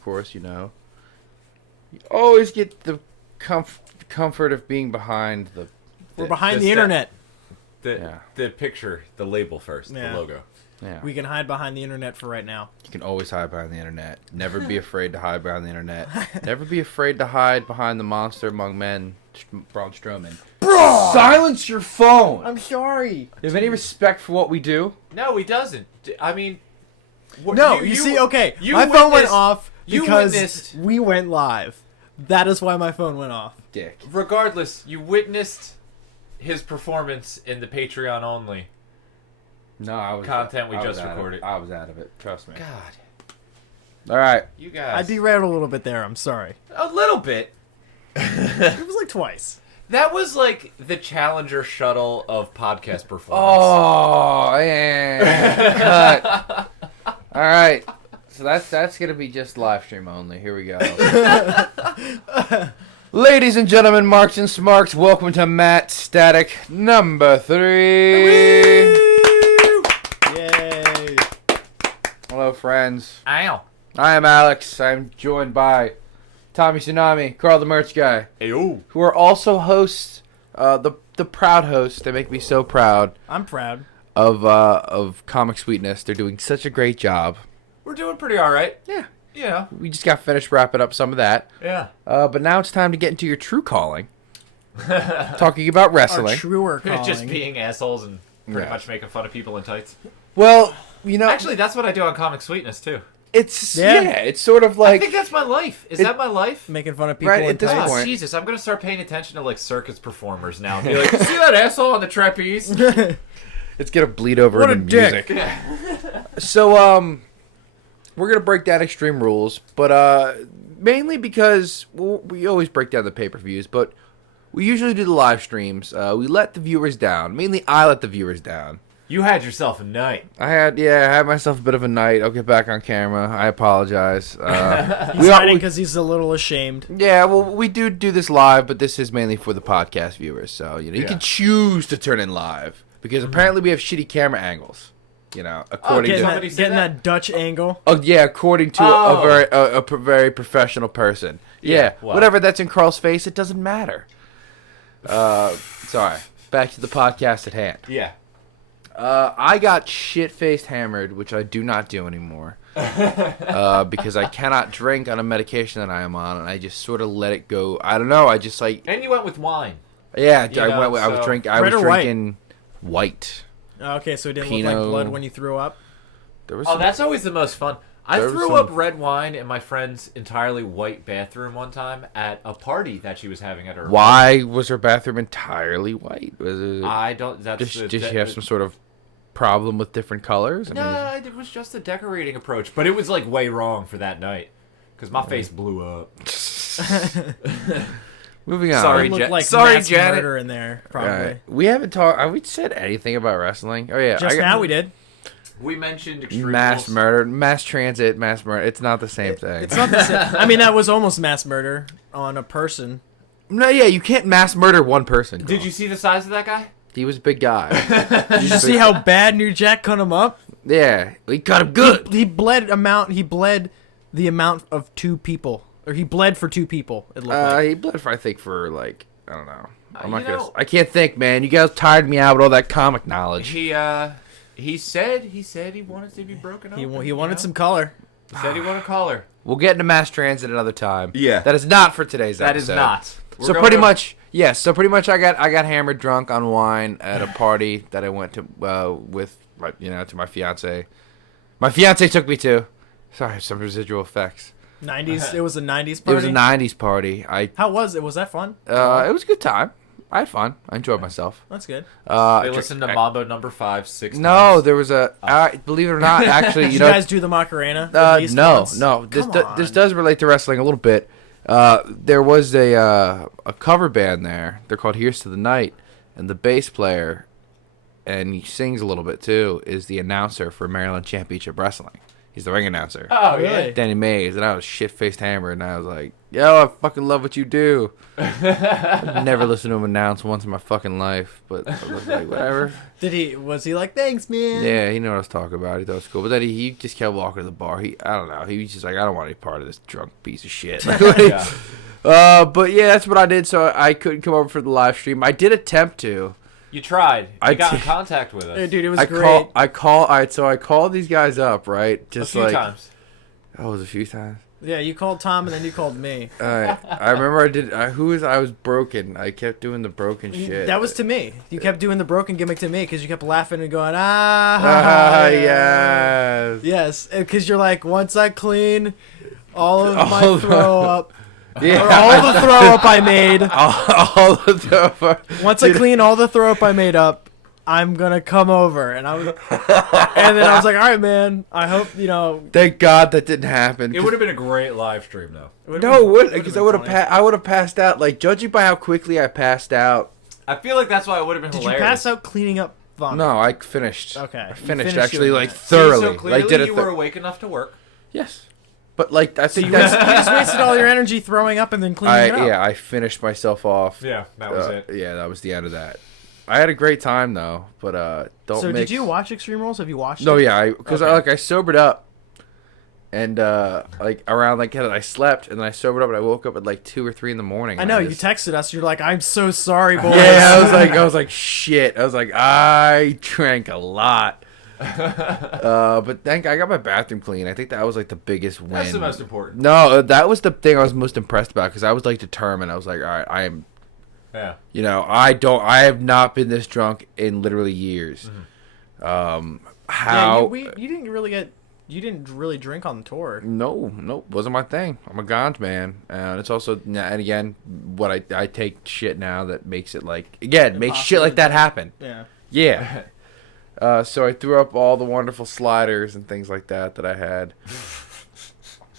of course, you know. You always get the comfort of being behind the... We're behind the internet. The picture, the label first, Yeah. the logo. Yeah. We can hide behind the internet for right now. You can always hide behind the internet. Never be afraid to hide behind the internet. Never be afraid to hide behind the monster among men, Braun Strowman. Bro! Silence your phone! I'm sorry. You have any respect for what we do? No, he doesn't. I mean... No, you see, okay, my phone went off because we went live. That is why my phone went off. Dick. Regardless, you witnessed his performance in the Patreon only. No, I was content we I just was recorded. I was out of it. Trust me. God. All right. You guys. I derailed a little bit there. I'm sorry. A little bit. It was like twice. That was like the Challenger shuttle of podcast performance. Oh, and cut. All right. So that's gonna be just live stream only. Here we go. Ladies and gentlemen, marks and smarks, welcome to MatStatic number 3. Yay. Hello, friends. Ow. I am Alex. I'm joined by Tommy Tsunami, Carl the Merch Guy, Ayo. who are also hosts, the proud hosts. They make me so proud I'm proud. of Comic Sweetness. They're doing such a great job. We're doing pretty alright. Yeah. Yeah. We just got finished wrapping up some of that. Yeah. But now it's time to get into your true calling. Talking about wrestling. Our truer calling. Just being assholes and pretty Yeah. much making fun of people in tights. Well, you know, Actually, that's what I do on Comic Sweetness, too. it's Yeah. it's sort of I like think that's my life. Is that my life? Making fun of people Right, in at this tights. point. Jesus, I'm going to start paying attention to, like, circus performers now. Be like, see that asshole on the trapeze? it's gonna bleed over What into a dick. music. So we're gonna break down Extreme Rules, but mainly because we always break down the pay-per-views, but we usually do the live streams. We let the viewers down. Mainly, I let the viewers down. You had yourself a night. I had myself a bit of a night. I'll get back on camera. I apologize. He's hiding because he's a little ashamed. Yeah, well, we do this live, but this is mainly for the podcast viewers. So you Yeah. can choose to turn in live because apparently we have shitty camera angles. You know, according Getting, to somebody that, say getting that? that Dutch angle. oh yeah, according to Oh. a very professional person. Yeah, well. whatever that's in Carl's face, it doesn't matter. Sorry. Back to the podcast at hand. Yeah. I got shit-faced hammered, which I do not do anymore, because I cannot drink on a medication that I am on, and I just sort of let it go. I don't know. I just like, And you went with wine. yeah. You I know, went. I was so- drinking. I Red was or white? drinking white. Okay, so it didn't look Pinot. like blood when you threw up. There was Oh, some- that's always the most fun. I There was threw some- up red wine in my friend's entirely white bathroom one time at a party that she was having at her. Why was her bathroom entirely white? Was it, I don't. That's did she have some sort of problem with different colors? I mean, No, it was just a decorating approach, but it was like way wrong for that night because my face blew up. moving on. Sorry, It looked Jan- like sorry, mass Janet. murder in there, probably. Alright. We haven't talked. Have we said anything about wrestling? Oh yeah, Just now we did. We mentioned extreme Mass rules. murder, mass transit, mass murder. It's not the same thing. It's not the same. I mean, that was almost mass murder on a person. No, yeah, you can't mass murder one person. Did Carl. you see the size of that guy? He was a big guy. Did you see how bad New Jack cut him up? Yeah, he cut him good. He bled the amount of 2 people, or he bled for 2 people. It looked like. He bled for, I think, for like, I don't know. I'm not you gonna. know- I can't think, man. You guys tired me out with all that comic knowledge. He said he wanted to be broken up. He wanted some color. He said he wanted a collar. We'll get into mass transit another time. Yeah. that is not for today's That episode. is not. We're So going pretty to- much, yes. So pretty much, I got hammered, drunk on wine at a party that I went to with my, to my fiance. My fiance took me to. Sorry, some residual effects. 90s. It was a 90s It party. was a '90s party. How was it? Was that fun? It was a good time. I had fun. I enjoyed myself. That's good. They listened to Mambo number 5, 6 No, times. there was a. Believe it or not, actually, Did you you know. guys do the Macarena? at least No, once? no. This Come this on. does relate to wrestling a little bit. There was a cover band there. They're called Here's to the Night, and the bass player, and he sings a little bit too, is the announcer for Maryland Championship Wrestling. He's the ring announcer. Oh, Really? yeah. Danny Mays, and I was shit-faced hammered, and I was like, yo, I fucking love what you do. I've never listened to him announce once in my fucking life, but I was like, whatever. Was he like, thanks, man? Yeah, he knew what I was talking about. He thought it was cool. But then he just kept walking to the bar. I don't know. He was just like, I don't want any part of this drunk piece of shit. Yeah. But yeah, that's what I did, so I couldn't come over for the live stream. I did attempt to. You tried. I You got in did. contact with us. Hey, dude, it was I great. so I called these guys up, right? a Just few like, times. Oh, it was a few times. Yeah, you called Tom and then you called me. Alright. I remember I was broken. I kept doing the broken shit. That was to me. You kept doing the broken gimmick to me because you kept laughing and going, ah. Ah, yeah. yes. Yes, because you're like, once I clean all of All my the- throw up, Yeah. or all the throw up I made, all the once I clean all the throw up I made up, I'm gonna come over. And then I was like, all right, man. I hope Thank God that didn't happen. It would have been a great live stream, though. No, it wouldn't, because I would have passed out. Like, judging by how quickly I passed out. I feel like that's why it would have been Did hilarious. you pass out cleaning up vomit? No, I finished. Okay. I You finished finished actually, doing like, that. thoroughly. So clearly like, did it you were awake enough to work. Yes. But, like, I think You that's... just wasted all your energy throwing up and then cleaning it up. I finished myself off. Yeah, that was it. Yeah, that was the end of that. I had a great time, though, but, don't So mix... did you watch Extreme Rules? Have you watched No, it? yeah, because Okay. I sobered up, and like around like I slept, and then I sobered up, and I woke up at like 2 or 3 in the morning. I and know, you just- texted us. You're like, I'm so sorry, boys. Yeah, I was like, shit. I was like, I drank a lot. But thank I got my bathroom clean. I think that was like the biggest win. That's the most important. No, that was the thing I was most impressed about because I was like determined. I was like, all right, I am. Yeah. You know, I have not been this drunk in literally years. How? Yeah, you didn't really drink on the tour. No, wasn't my thing. I'm a Gons man, and it's also, and again, what I take shit now that makes it like again makes shit Impossible like to that drink. happen. Yeah. Yeah. So I threw up all the wonderful sliders and things like that I had.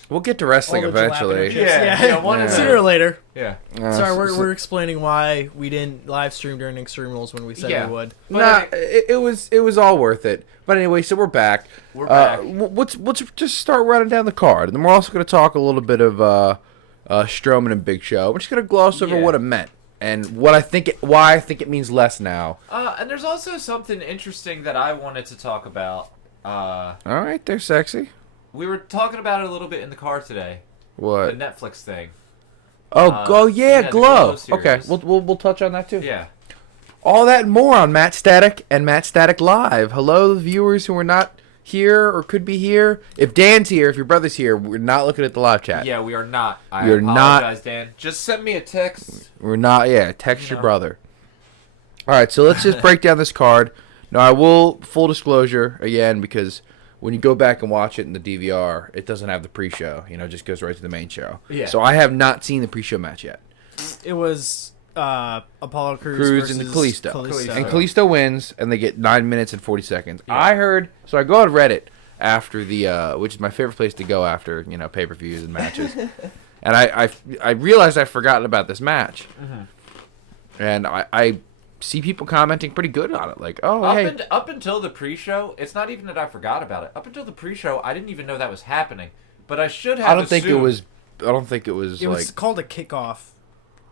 We'll get to wrestling All the jalapeno eventually. chips. one of Yeah. Sooner or later. Yeah. Sorry, so- we're explaining why we didn't live stream during Extreme Rules when we said Yeah. we would. Nah, it was all worth it. But anyway, so we're back. We're back. Let's just start running down the card, and then we're also going to talk a little bit of Strowman and Big Show. We're just going to gloss over Yeah. what it meant and why I think it means less now. And there's also something interesting that I wanted to talk about. All right, they're sexy. We were talking about it a little bit in the car today. The What? Netflix thing. Oh, yeah, the Glow. Glow series. Okay, we'll touch on that too. Yeah. All that and more on MatStatic and MatStatic Live. Hello, viewers who are not here or could be here. If Dan's here, if your brother's here, we're not looking at the live chat. Yeah, we are not. I You're not- apologize, Dan. Just send me a text. We're not, yeah, text your No. brother. All right, so let's just break down this card. Now, I will, full disclosure, again, because when you go back and watch it in the DVR, it doesn't have the pre-show. You know, it just goes right to the main show. Yeah. So I have not seen the pre-show match yet. It was Apollo Crews Cruz and versus Kalisto. Kalisto. And Kalisto wins, and they get 9 minutes and 40 seconds. Yeah. I heard, so I go on Reddit after the, which is my favorite place to go after, you know, pay-per-views and matches. And I realized I'd forgotten about this match. And I see people commenting pretty good on it. Like, oh, hey. Up until the pre-show, it's not even that I forgot about it. Up until the pre-show, I didn't even know that was happening. But I should have I don't think it assumed- was It was like... called a kickoff.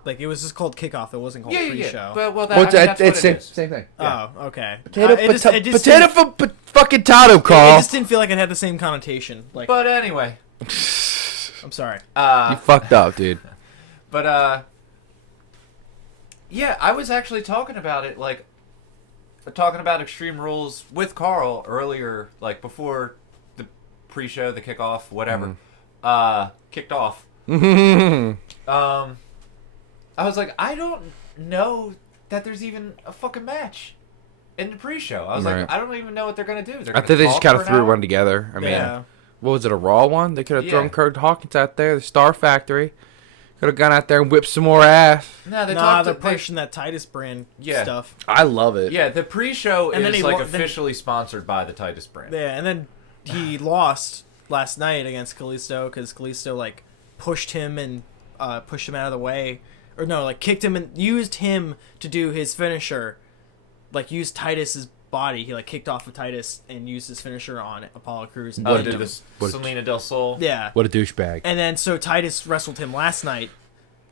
Like, it was just called kickoff. It wasn't called Yeah, pre-show. Well, Well, that's what it's it is. same thing. Yeah. Oh, okay. Potato, It just potato didn't- for fucking tato, It Carl. just didn't feel like it had the same connotation. Like, But anyway, I'm sorry. You fucked up, dude. but yeah, I was actually talking about it, like, talking about Extreme Rules with Carl earlier, like, before the pre-show, the kickoff, whatever, kicked off. I was like, I don't know that there's even a fucking match in the pre-show. I was Right. like, I don't even know what they're gonna do. They're I gonna think they just talk kind for of an threw hour? one together. I mean, Yeah. what was it, a Raw one? They could have Yeah. thrown Kurt Hawkins out there, the Star Factory. Could have gone out there and whipped some more ass. No, they Nah, talked. they're They, pushing that Titus brand Yeah. stuff. I love it. yeah, the pre-show And then is he like wa- then- officially sponsored by the Titus brand. Yeah, and then he lost last night against Kalisto because Kalisto, like, pushed him and pushed him out of the way. Or no, like, kicked him and used him to do his finisher. Like, used Titus's body. He like kicked off of Titus and used his finisher on Apollo Crews. And Oh, pinned did him. this Selena Del Sol? Yeah. What a douchebag. And then so Titus wrestled him last night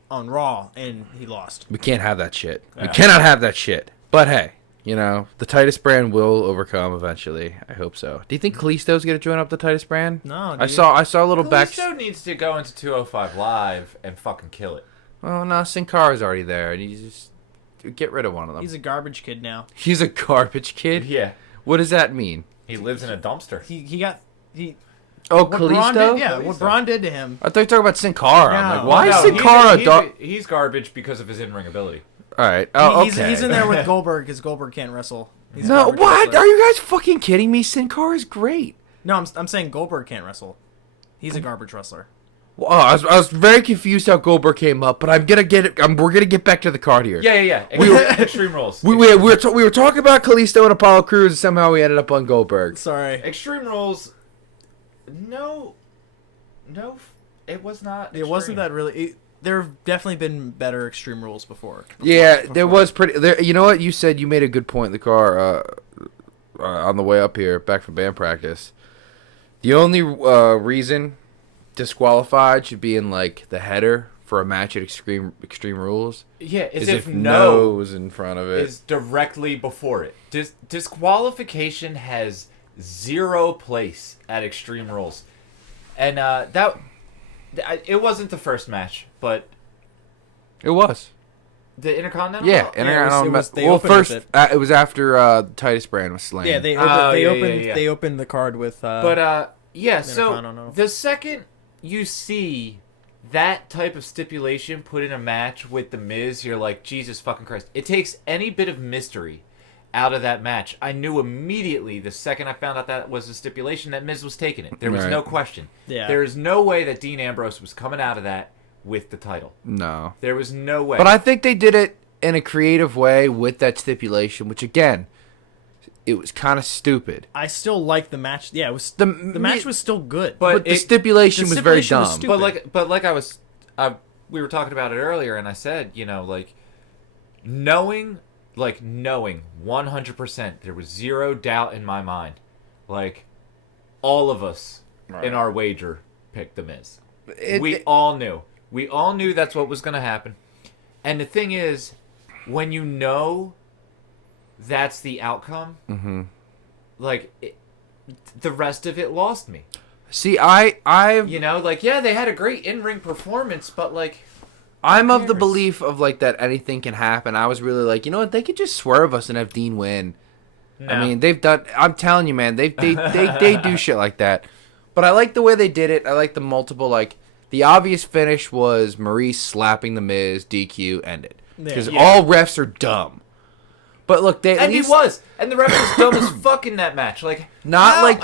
on Raw, and he lost. We can't have that shit. We Yeah. cannot have that shit. But hey, you know, the Titus brand will overcome eventually. I hope so. Do you think Kalisto's gonna join up the Titus brand? No, I saw a little back. Kalisto needs to go into 205 Live and fucking kill it. Oh no, Sin Cara's already there, and you just get rid of one of them. He's a garbage kid now. He's a garbage kid. Yeah. What does that mean? He lives in a dumpster. Oh, What Braun Kalisto? did, yeah, what Braun did to him. I thought you were talking about Sin Cara. I'm No. like, why No, is Sin Cara? he's garbage because of his in-ring ability. All right. Oh, okay. He's in there with Goldberg because Goldberg can't wrestle. He's a No, garbage what? wrestler. Are you guys fucking kidding me? Sin Cara's great. No, I'm saying Goldberg can't wrestle. He's a garbage wrestler. Well, I was very confused how Goldberg came up, but I'm gonna get it. We're gonna get back to the card here. Yeah. We were- Extreme Rules. We were talking about Kalisto and Apollo Crews, and somehow we ended up on Goldberg. Sorry. Extreme Rules. No, it was not. It wasn't that really. There have definitely been better Extreme Rules before. Yeah, there was pretty. There, you know what? You said you made a good point in the car on the way up here, back from band practice. The only reason disqualified should be in like the header for a match at Extreme Rules. Yeah, Is if if no was in front of it. is directly before it. Disqualification has zero place at Extreme Rules, and it wasn't the first match, but It was. the Intercontinental. Yeah, it was- they well, opened with first it. it was after Titus Brand was slain. Yeah, they yeah, opened yeah. they opened the card with. But yeah. So Intercontinental. the second you see that type of stipulation put in a match with the Miz, you're like, Jesus fucking Christ! It takes any bit of mystery out of that match. I knew immediately the second I found out that was a stipulation that Miz was taking it. There was Right. no question. Yeah. There is no way that Dean Ambrose was coming out of that with the title. No. There was no way. But I think they did it in a creative way with that stipulation, which again, it was kind of stupid. I still like the match. Yeah, it was The the match was still good. But But the it- stipulation the was very stipulation was dumb. stupid. But like we were talking about it earlier, and I said, you know, like knowing 100%, there was zero doubt in my mind. Like all of us in our wager picked the Miz. We all knew. We all knew that's what was going to happen. And the thing is, when you know that's the outcome, the rest of it lost me. See, I've You know, like, yeah, they had a great in-ring performance, but, like... I'm of the cares? belief of like that anything can happen. I was really like, you know what? They could just swerve us and have Dean win. No. I mean, they've done. I'm telling you, man, they do shit like that. But I like the way they did it. I like the multiple like the obvious finish was Maurice slapping the Miz, DQ, ended because Yeah. all refs are dumb. But look, they at And he least was. And the ref was dumb as fuck in that match. Like, not how- like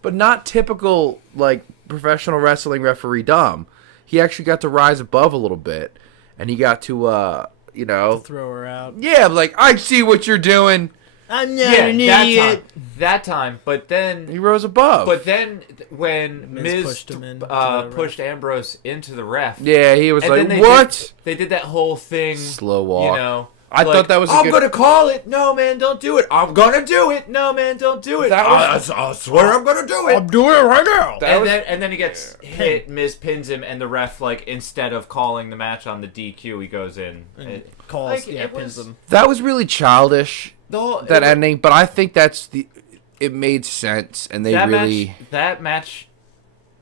but not typical like professional wrestling referee dumb. He actually got to rise above a little bit, and he got to throw her out. yeah, like I see what you're doing. I'm not Yeah, an that idiot. time. That time. But then... He rose above. But then when Miz Miz pushed him into the pushed Ambrose into the ref... yeah, he was and like, then "What?" They did that whole thing... Slow walk. You know... I thought that was a I'm good- gonna call it. No, man, don't do it. I'm gonna do it. No, man, don't do it. That was- I swear I'm gonna do it. doing it right now. And then he gets hit. Miz pins him, and the ref, like, instead of calling the match on the DQ, he goes in. And calls, like, yeah, it pins was- them. That was really childish. The whole, That ending, but I think it made sense, and they that really match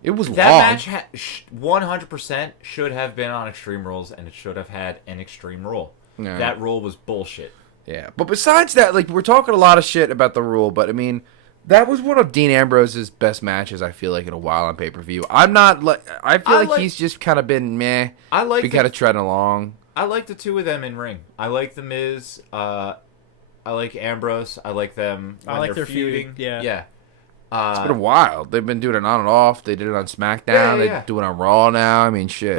it was that long. match 100% should have been on Extreme Rules, and it should have had an Extreme Rule. Yeah. That rule was bullshit. Yeah, but besides that, like we're talking a lot of shit about the rule, but I mean, that was one of Dean Ambrose's best matches. I feel like in a while on pay per view. I'm not like I feel like he's just kind of been meh. I like Been kind of treading along. I like the two of them in ring. I like the Miz. I like Ambrose. I like them. When I like they're their feud, feuding. yeah. Yeah. It's been a while. They've been doing it on and off. They did it on SmackDown. Yeah, They yeah. do it on Raw now. I mean, shit.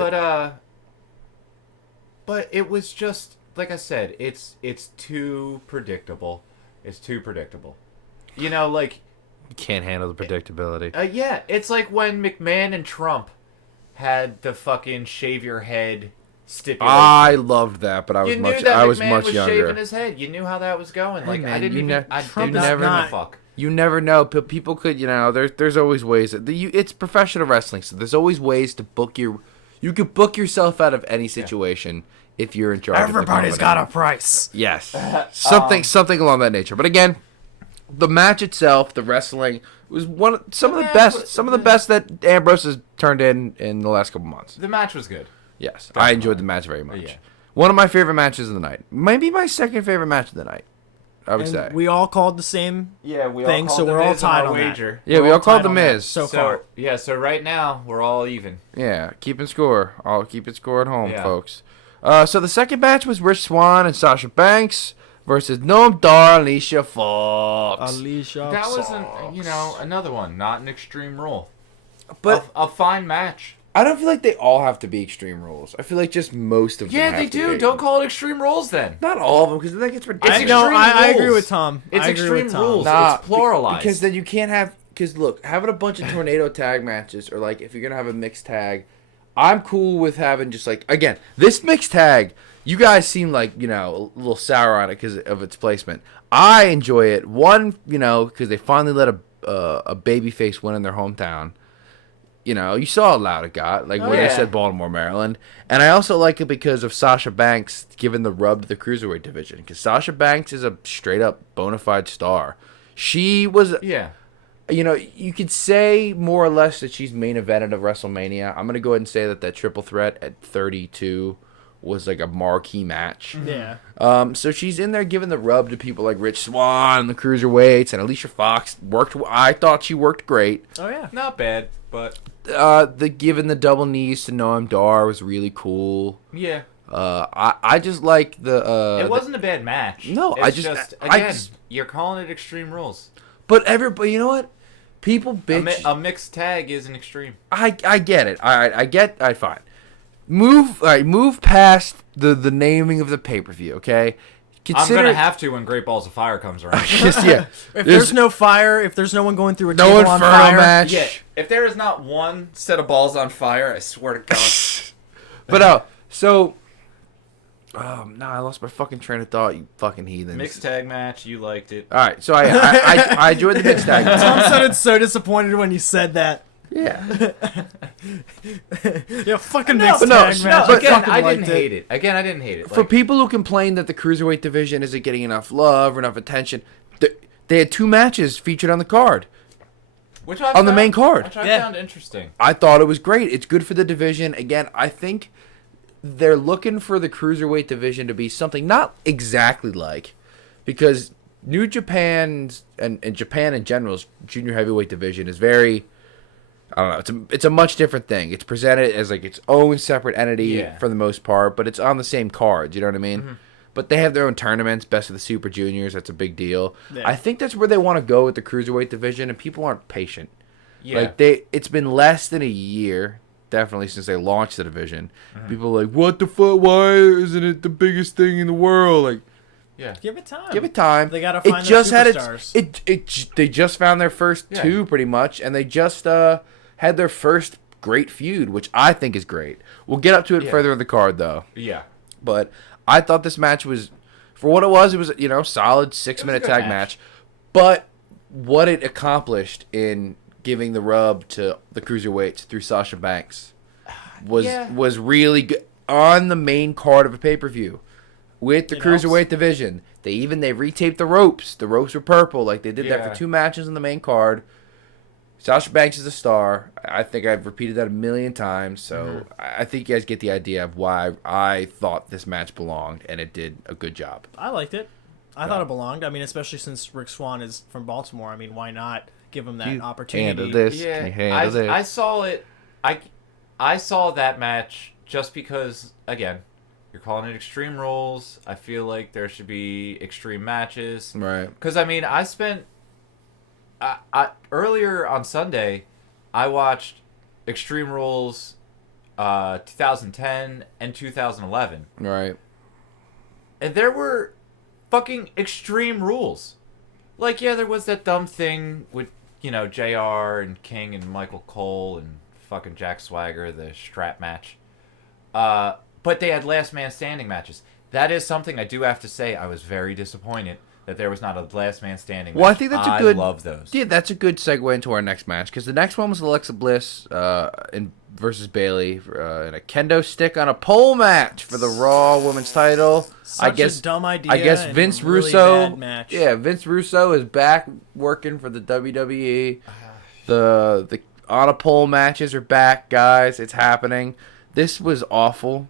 But it was just like I said. It's too predictable. It's too predictable. You know, like You can't handle the predictability. yeah. It's like when McMahon and Trump had the fucking shave your head stipulation. I loved that, but I was you much knew that I was McMahon much was younger. shaving his head. You knew how that was going. Like man, I didn't you even. ne- I Trump did is not give not- a fuck. You never know. People could, there's always ways. It's professional wrestling, so there's always ways to book your. You could book yourself out of any situation if you're in charge. Everybody's of the got company. a price. Yes, something along that nature. But again, the match itself, the wrestling was some of the best that Ambrose has turned in the last couple months. The match was good. Yes, I enjoyed the match very much. Yeah. One of my favorite matches of the night. Maybe my second favorite match of the night. I would And say. we all called the same Yeah, we thing, all so called we're the all Miz on tied our on that. wager. Yeah, we We're all called tied the on that Miz. so So far. yeah, so right now we're all even. Yeah, keeping score. I'll keep it score at home, Yeah. folks. So the second match was Rich Swann and Sasha Banks versus Noam Dar and Alicia Fox. Alicia That was Fox. another one, not an Extreme Rule, But a fine match. I don't feel like they all have to be Extreme Rules. I feel like just most of them Yeah, have they to do. be. Don't call it Extreme Rules then. Not all of them, because then that gets ridiculous. It's No, Extreme I agree Rules. with Tom. It's I agree Extreme with Tom. Rules. Nah, It's pluralized. Because then you can't have... Because, look, having a bunch of tornado tag matches, or, like, if you're going to have a mixed tag, I'm cool with having just, like... Again, this mixed tag, you guys seem like, a little sour on it because of its placement. I enjoy it. One, because they finally let a babyface win in their hometown. You saw how loud it got, like when they yeah. said Baltimore, Maryland. And I also like it because of Sasha Banks giving the rub to the Cruiserweight division. Because Sasha Banks is a straight-up bona fide star. She was, Yeah. you could say more or less that she's main evented of WrestleMania. I'm going to go ahead and say that triple threat at 32 was like a marquee match. Yeah. So she's in there giving the rub to people like Rich Swann and the Cruiserweights, and Alicia Fox worked. I thought she worked great. Oh yeah. Not bad, but The giving the double knees to Noam Dar was really cool. yeah. I just like the. It wasn't a bad match. No, It's I just- again, you're calling it Extreme Rules. But everybody, you know what? People bitch. A mixed tag is an extreme. I get it. All right, I get. All right, fine. Move past the naming of the pay per view. Okay. I'm gonna have to when Great Balls of Fire comes around. Yeah. If there's no fire, if there's no one going through a no table on inferno fire, match. Yeah, if there is not one set of balls on fire, I swear to God. But so. I lost my fucking train of thought. You fucking heathens. Mixed tag match, you liked it. All right, so I enjoyed the mixed tag. Tom sounded so disappointed when you said that. Yeah. Yeah, fucking No, mixed but no, tag no, match. but Again, fucking I liked didn't hate it. Again, I didn't hate it. For Like, people who complain that the cruiserweight division isn't getting enough love or enough attention, they had 2 matches featured on the card. which I on the found- main card. Which I Yeah. found interesting. I thought it was great. It's good for the division. Again, I think they're looking for the cruiserweight division to be something not exactly like, because New Japan's and Japan in general's junior heavyweight division is very, I don't know, it's a much different thing. It's presented as like its own separate entity Yeah. for the most part, but it's on the same cards. You know what I mean? Mm-hmm. But they have their own tournaments, Best of the Super Juniors. That's a big deal. Yeah. I think that's where they want to go with the cruiserweight division, and people aren't patient. Yeah. Like it's been less than a year, definitely since they launched the division. Mm-hmm. People are like, what the fuck? Why isn't it the biggest thing in the world? Like, yeah. Give it time. give it time. They gotta It find just their had superstars. they just found their first Yeah. 2 pretty much, and they just had their first great feud, which I think is great. We'll get up to it Yeah. further in the card though. Yeah. But I thought this match was, for what it was solid 6-minute good tag match. But what it accomplished in giving the rub to the cruiserweights through Sasha Banks was really good on the main card of a pay-per-view with the It cruiserweight helps. division. They retaped the ropes. The ropes were purple, like they did that Yeah. for 2 matches on the main card. Sasha Banks is a star. I think I've repeated that a million times, so I think you guys get the idea of why I thought this match belonged, and it did a good job. I liked it. I thought it belonged. I mean, especially since Rick Swann is from Baltimore. I mean, why not give him that Handle opportunity? this. Yeah. Can you handle this? I saw it. I saw that match just because, again, you're calling it Extreme Rules. I feel like there should be extreme matches. Right. Because, I mean, I spent... earlier on Sunday, I watched Extreme Rules 2010 and 2011. Right. And there were fucking extreme rules. Like, yeah, there was that dumb thing with, JR and King and Michael Cole and fucking Jack Swagger, the strap match. but they had last man standing matches. That is something I do have to say. I was very disappointed that there was not a last man standing match. Well, I think that's a good. I love those. Yeah, that's a good segue into our next match because the next one was Alexa Bliss versus Bayley in a kendo stick on a pole match for the Raw Women's title. Such a dumb idea. I guess and Vince a really Russo. bad match. Yeah, Vince Russo is back working for the WWE. The on a pole matches are back, guys. It's happening. This was awful.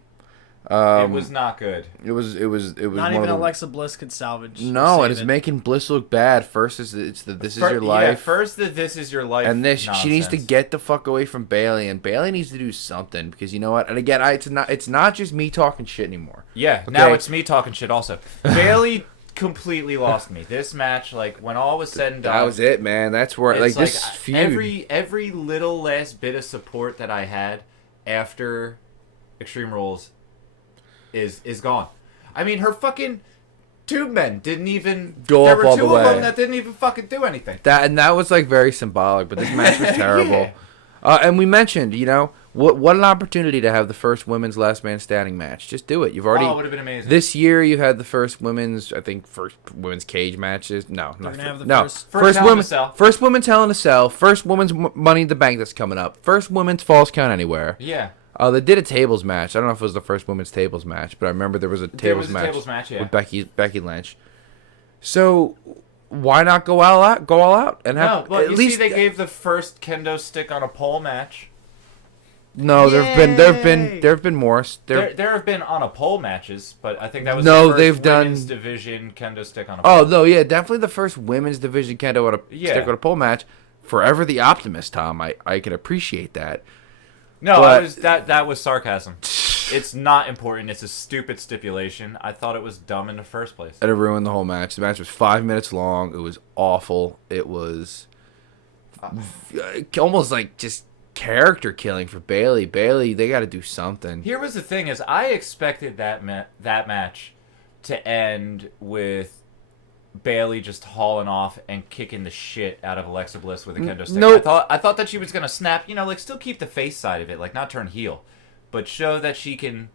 It was not good. It was Not even Alexa Bliss could salvage. No, and it's making Bliss look bad. First is this is your life. Yeah, first this is your life. And this nonsense. she needs to get the fuck away from Bayley, and Bayley needs to do something because you know what? And again, it's not just me talking shit anymore. Yeah, okay? Now it's me talking shit also. Bayley completely lost me. This match, like when all was said and done, that was it, man. That's where like this feud. Every little last bit of support that I had after Extreme Rules is gone. I mean, her fucking tube men didn't even go there up were all two the way. of them that didn't even fucking do anything. That was like very symbolic, but this match was terrible. Yeah. And we mentioned, you know, what an opportunity to have the first women's last man standing match. Just do it. You've already. Oh, it would have been amazing. This year you had the first women's cage matches. No, not first women's Hell in a Cell. First women's Money in the Bank that's coming up. First women's Falls Count Anywhere. Yeah. They did a tables match. I don't know if it was the first women's tables match, but I remember there was a tables match yeah. with Becky Lynch. So why not go all out and have at least they gave the first kendo stick on a pole match. No, there have been more. There have been on a pole matches, but I think that was the first women's division kendo stick on a pole. Oh no, yeah, definitely the first women's division kendo on a stick on a pole match. Forever the Optimist, Tom. I can appreciate that. No, that was sarcasm. It's not important. It's a stupid stipulation. I thought it was dumb in the first place. And it ruined the whole match. The match was 5 minutes long. It was awful. It was almost like just character killing for Bayley. Bayley, they got to do something. Here was the thing: is I expected that match to end with Bayley just hauling off and kicking the shit out of Alexa Bliss with a kendo stick. Nope. I thought that she was gonna snap, you know, like still keep the face side of it, like not turn heel, but show that she can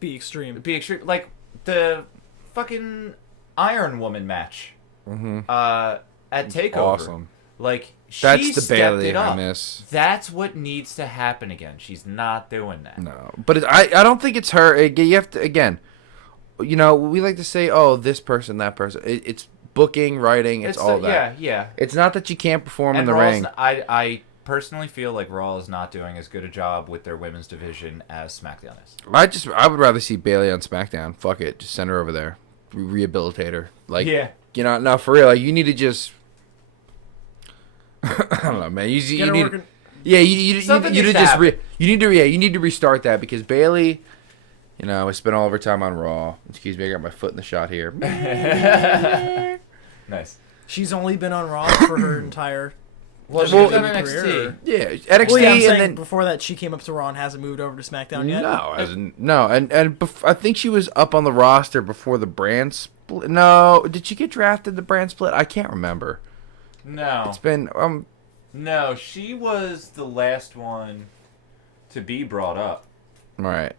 be extreme. Like the fucking Iron Woman match at Takeover. Awesome. Like that's the Bayley I miss. That's what needs to happen again. She's not doing that. No, but I don't think it's her. You have to again. You know, we like to say, oh, this person, that person. It's booking, writing, it's all that. Yeah. It's not that you can't perform in the Raw's, ring. I personally feel like Raw is not doing as good a job with their women's division as SmackDown is. I would rather see Bayley on SmackDown. Fuck it, just send her over there, rehabilitate her. Like, yeah, you know, no, for real. Like, you need to just, I don't know, man. You need, yeah, you need to restart that because Bayley. You know, I spent all of her time on Raw. Excuse me, I got my foot in the shot here. Nice. She's only been on Raw for her entire she was on NXT. Yeah, NXT, well, yeah, I'm saying and then before that she came up to Raw and hasn't moved over to SmackDown yet. No, and I think she was up on the roster before the brand split. No, did she get drafted the brand split? I can't remember. No, it's been No, she was the last one to be brought up. Right.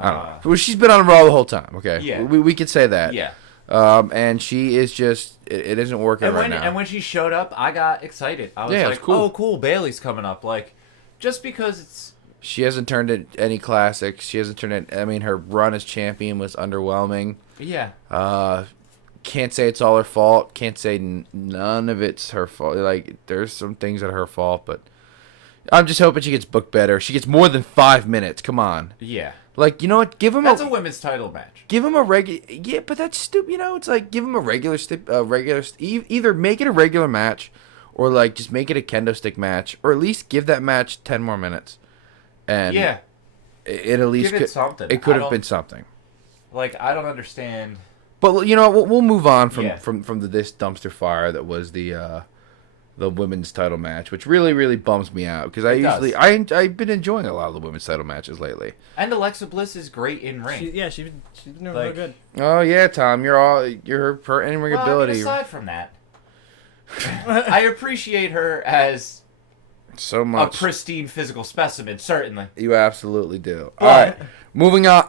I don't know. Well, she's been on Raw the whole time. Okay. Yeah. We could say that. Yeah. And she is just it isn't working right now. And when she showed up, I got excited. I was like, cool. "Oh, cool! Bayley's coming up!" Like, just because it's she hasn't turned in any classics. She hasn't turned in. I mean, her run as champion was underwhelming. Yeah. Can't say it's all her fault. Can't say none of it's her fault. Like, there's some things that are her fault, but I'm just hoping she gets booked better. She gets more than 5 minutes. Come on. Yeah. Like, you know what? Give him that's a women's title match. Give him a regular. Yeah, but that's stupid. You know, it's like give him a regular either make it a regular match, or like just make it a kendo stick match, or at least give that match 10 more minutes. And yeah, it at least give it something. It could have been something. Like, I don't understand. But you know, we'll move on from this dumpster fire that was the women's title match, which really bums me out because I've been enjoying a lot of the women's title matches lately. And Alexa Bliss is great in ring. She's been doing real good. Oh yeah, Tom, you're her in ring ability. I mean, aside from that, I appreciate her as So a much. pristine physical specimen, certainly. You absolutely do. But, All right,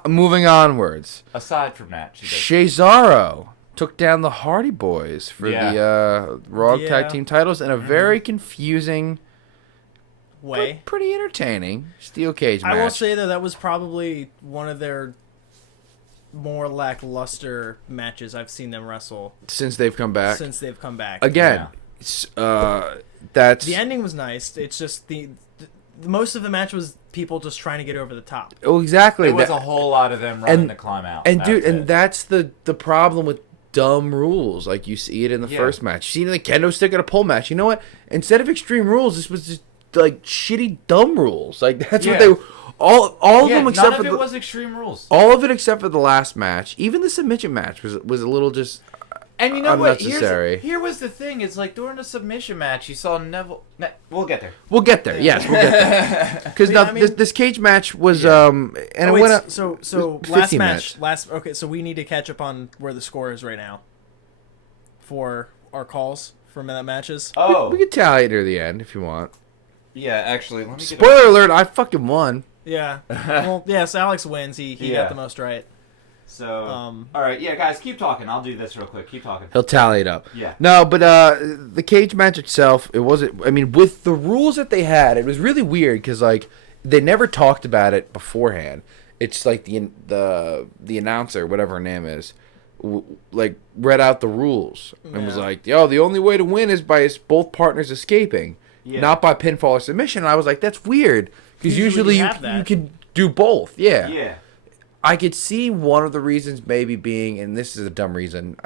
moving onwards. Aside from that, Cesaro took down the Hardy Boys for Yeah. the Raw Tag Team titles in a very confusing way. but pretty entertaining steel cage match. I will say that was probably one of their more lackluster matches I've seen them wrestle since they've come back. Again, that's the ending was nice. It's just the most of the match was people just trying to get over the top. Oh, exactly. There was a whole lot of them running to climb out. And dude, and that's the problem with dumb rules. Like you see it in the first match. You see it in the kendo stick at a pole match. You know what? Instead of Extreme Rules, this was just like shitty dumb rules. Like that's what they all of them except none for of it was Extreme Rules. all of it except for the last match. Even the submission match was a little just and you know unnecessary. Here was the thing: it's like during the submission match, you saw Neville. We'll get there. We'll get there. Yes, we'll get there. Because this cage match was and it went up. So last match, okay. So we need to catch up on where the score is right now for our calls for minute matches. Oh, we can tally it near the end if you want. Yeah, actually, let me. Spoiler alert! I fucking won. Yeah. Well, yes, Alex wins. He got the most right. So, all right, guys, keep talking. I'll do this real quick. Keep talking. He'll tally it up. Yeah. No, but the cage match itself, it wasn't. I mean, with the rules that they had, it was really weird because like they never talked about it beforehand. It's like the announcer, whatever her name is, like read out the rules and was like, "Yo, the only way to win is by both partners escaping, not by pinfall or submission." And I was like, "That's weird." Because usually you could do both. Yeah. Yeah. I could see one of the reasons maybe being, and this is a dumb reason,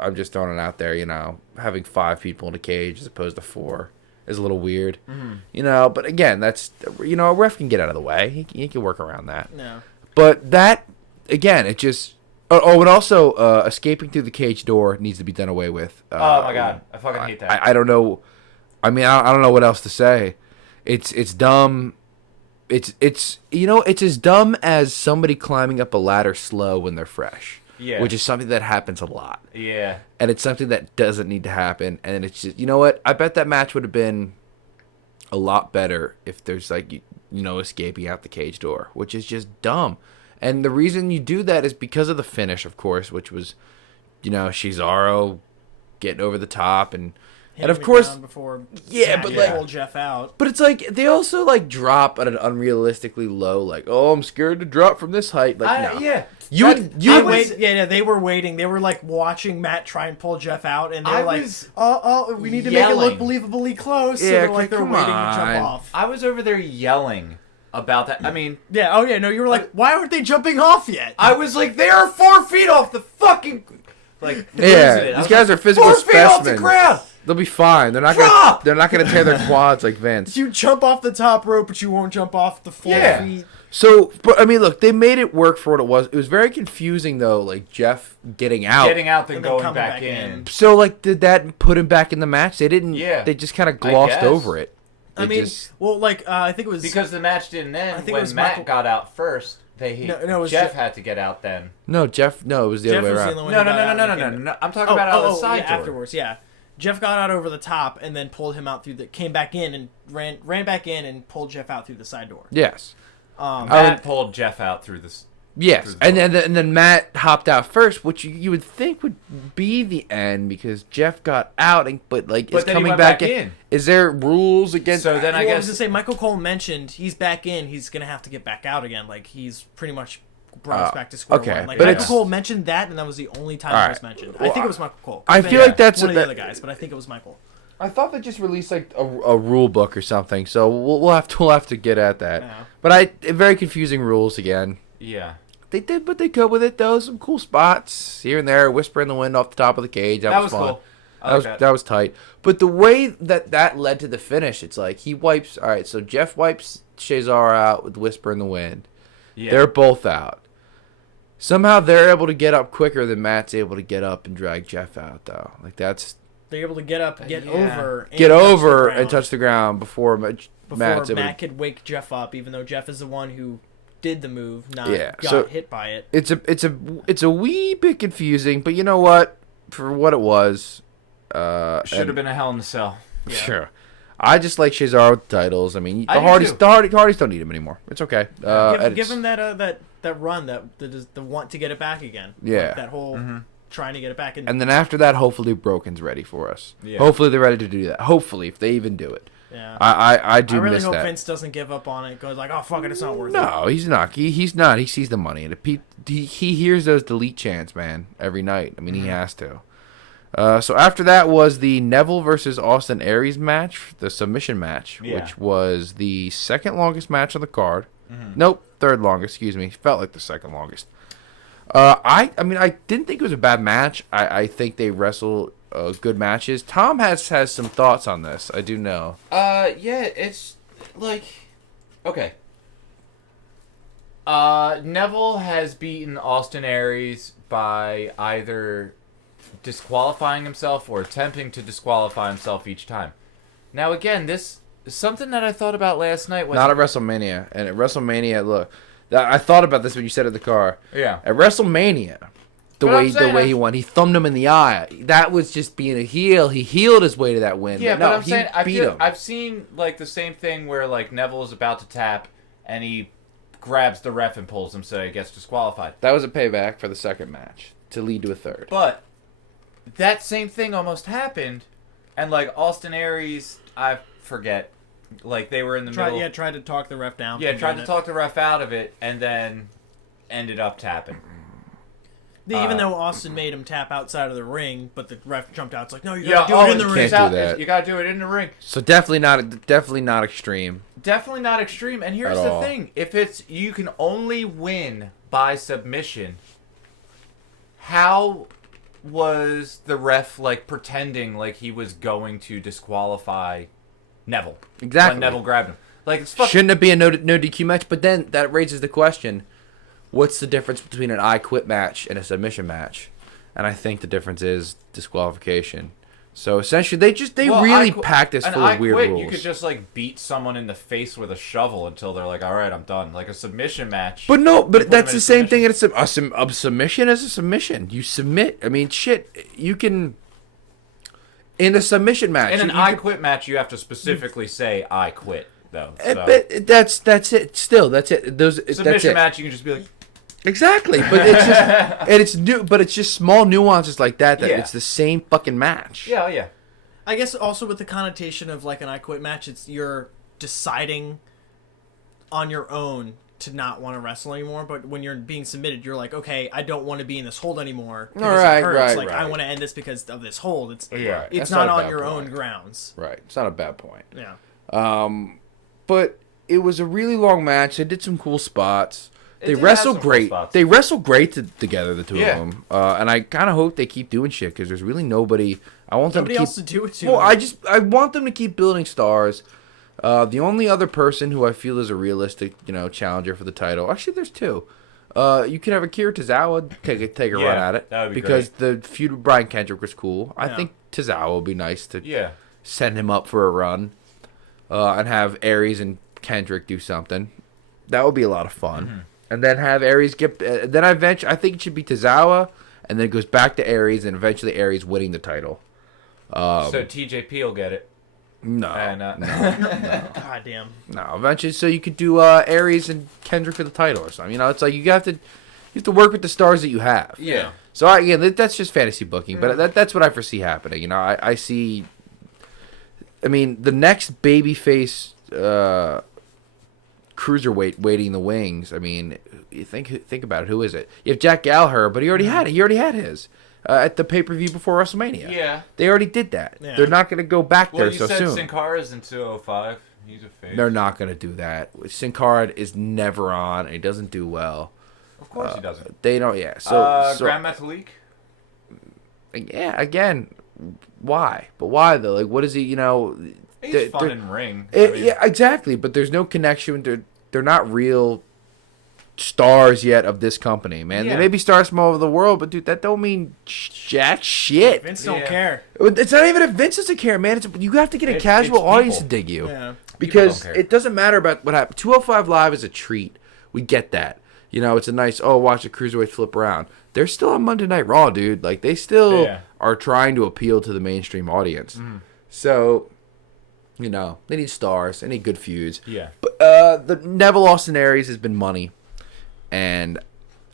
I'm just throwing it out there, you know, having 5 people in a cage as opposed to 4 is a little weird. Mm-hmm. You know, but again, that's, you know, a ref can get out of the way. He can work around that. No. But that, again, it just... Oh, and also, escaping through the cage door needs to be done away with. Oh, my God. I fucking hate that. I don't know. I mean, I don't know what else to say. It's dumb. It's you know, it's as dumb as somebody climbing up a ladder slow when they're fresh. Yeah. Which is something that happens a lot. Yeah. And it's something that doesn't need to happen. And it's just, you know what? I bet that match would have been a lot better if there's like, you know, escaping out the cage door, which is just dumb. And the reason you do that is because of the finish, of course, which was, you know, Cesaro getting over the top and of course, before but like pull Jeff out. But it's like they also like drop at an unrealistically low, like, oh, I'm scared to drop from this height. Like, no. They were waiting. They were like watching Matt try and pull Jeff out, and they're like, we need to make it look believably close. Yeah, so they're waiting to jump off. I was over there yelling about that. I mean, no, you were like, why aren't they jumping off yet? I was like, they are 4 feet off the fucking. Like, these guys are physical 4 feet off the specimens. ground. They'll be fine. They're not gonna tear their quads like Vince. You jump off the top rope, but you won't jump off the 4 feet. So, but I mean, look, they made it work for what it was. It was very confusing though, like Jeff getting out, then going back in. So, like, did that put him back in the match? They didn't. Yeah. They just kind of glossed over it. I think it was because the match didn't end when Matt got out first. Jeff had to get out then. No, Jeff. No, it was the other way around. No. I'm talking about out of the side door. Afterwards, yeah. Jeff got out over the top and then pulled him out came back in and ran back in and pulled Jeff out through the side door. Yes. Matt pulled Jeff out through this. Yes, and then Matt hopped out first, which you would think would be the end because Jeff got out, but is coming back in. Is there rules against? So then I guess I was gonna say Michael Cole mentioned he's back in. He's gonna have to get back out again. Like he's pretty much brought us back to square one. Like Michael Cole mentioned that, and that was the only time it was mentioned. I think it was Michael Cole. I feel like that's one of the other guys, but I think it was Michael. I thought they just released like a rule book or something, so we'll have to get at that. Yeah. But very confusing rules again. Yeah. They did what they could with it though. Some cool spots here and there, whisper in the wind off the top of the cage. That was fun. Cool. That was tight. But the way that led to the finish, it's like he wipes. All right, so Jeff wipes Cesaro out with whisper in the wind. Yeah. They're both out. Somehow they're able to get up quicker than Matt's able to get up and drag Jeff out though. Like that's. They're able to get up, get over, and touch the ground before Matt could wake Jeff up, even though Jeff is the one who did the move, not got hit by it. It's a wee bit confusing, but you know what? For what it was, should have been a Hell in a Cell. Yeah. Sure. I just like Cesaro with the titles. I mean, I the do too. Hardys don't need him anymore. It's okay. Give him that run, the want to get it back again. Yeah. Like that whole trying to get it back. And then after that, hopefully Broken's ready for us. Yeah. Hopefully they're ready to do that. Hopefully, if they even do it. Yeah. I do I really miss hope that. Vince doesn't give up on it. Goes like, oh fuck it, it's not worth it. No, he's not. He's not. He sees the money, and he hears those delete chants, man, every night. I mean, he has to. So after that was the Neville versus Austin Aries match, the submission match, which was the second longest match on the card. Nope, third longest. Excuse me. Felt like the second longest. I mean, I didn't think it was a bad match. I think they wrestled good matches. Tom has some thoughts on this. I do know. Yeah, it's like, okay. Neville has beaten Austin Aries by either disqualifying himself or attempting to disqualify himself each time. Now, again, this is something that I thought about last night. Not at WrestleMania. And at WrestleMania, look, I thought about this when you said it in the car. Yeah. At WrestleMania, the way he won, he thumbed him in the eye. That was just being a heel. He healed his way to that win. Yeah, but I'm saying him. I've seen like the same thing where like Neville is about to tap and he grabs the ref and pulls him so he gets disqualified. That was a payback for the second match to lead to a third. But that same thing almost happened, and like Austin Aries, I forget, like they were in the middle. Yeah, tried to talk the ref down. Yeah, tried to talk the ref out of it, and then ended up tapping. Even though Austin made him tap outside of the ring, but the ref jumped out. It's like, no, you gotta do it in the ring. Can't do that. You gotta do it in the ring. So definitely not extreme. Definitely not extreme. And here's the thing: if it's you can only win by submission, how was the ref like pretending like he was going to disqualify Neville? Exactly. When Neville grabbed him. Like Shouldn't it be a no DQ match? But then that raises the question: what's the difference between an I Quit match and a submission match? And I think the difference is disqualification. So essentially, they really packed this full of weird rules. You could just like beat someone in the face with a shovel until they're like, "All right, I'm done." Like a submission match. But no, but that's the same thing. It's a submission is a submission. You submit. I mean, shit. You can in a submission match. In an I Quit match, you have to specifically say "I quit," though. So. But that's it. Still, that's it. Submission match, you can just be like. Exactly, but it's just and it's new, but it's just small nuances like that it's the same fucking match. Yeah, yeah. I guess also with the connotation of like an I Quit match, it's you're deciding on your own to not want to wrestle anymore. But when you're being submitted, you're like, okay, I don't want to be in this hold anymore because it hurts. Like I want to end this because of this hold. It's not on your own grounds. Right. It's not a bad point. Yeah. But it was a really long match. They did some cool spots. They wrestled great. They wrestled great together, the two of them. And I kind of hope they keep doing shit because there's really nobody. I want them to keep. Else to do it to. Well, I want them to keep building stars. The only other person who I feel is a realistic, challenger for the title. Actually, there's two. You could have Akira Tozawa take a run at it. That would be because great. the feud with Brian Kendrick was cool. I think Tozawa would be nice to send him up for a run, and have Aries and Kendrick do something. That would be a lot of fun. Mm-hmm. And then have Aries get. Then I think it should be Tozawa, and then it goes back to Aries, and eventually Aries winning the title. So TJP will get it. No. No. God damn. No, eventually. So you could do Aries and Kendrick for the title or something. It's like you have to work with the stars that you have. Yeah. So that's just fantasy booking, but that's what I foresee happening. I see. I mean, the next babyface. Cruiserweight waiting in the wings. I mean, you think about it. Who is it? You have Jack Gallagher, but he already had it. He already had his at the pay-per-view before WrestleMania. Yeah, they already did that. Yeah. They're not going to go back there so soon. You said Sin Cara's in 205. He's a face. They're not going to do that. Sin Cara is never on, and he doesn't do well. Of course he doesn't. They don't. Yeah. So Grand Metalik. Yeah. Again, why? But why though? Like, what is he? He's fun in ring. Yeah, exactly. But there's no connection. They're not real stars yet of this company, man. Yeah. They may be stars from all over the world, but dude, that don't mean jack shit. Vince don't care. It's not even if Vince doesn't care, man. You have to get a casual audience to dig you. Yeah. Because it doesn't matter about what happened. 205 Live is a treat. We get that. It's a nice, watch the Cruiserweight flip around. They're still on Monday Night Raw, dude. Like, they still are trying to appeal to the mainstream audience. Mm. So... You know, they need stars. They need good feuds. Yeah. But the Neville Austin Aries has been money, and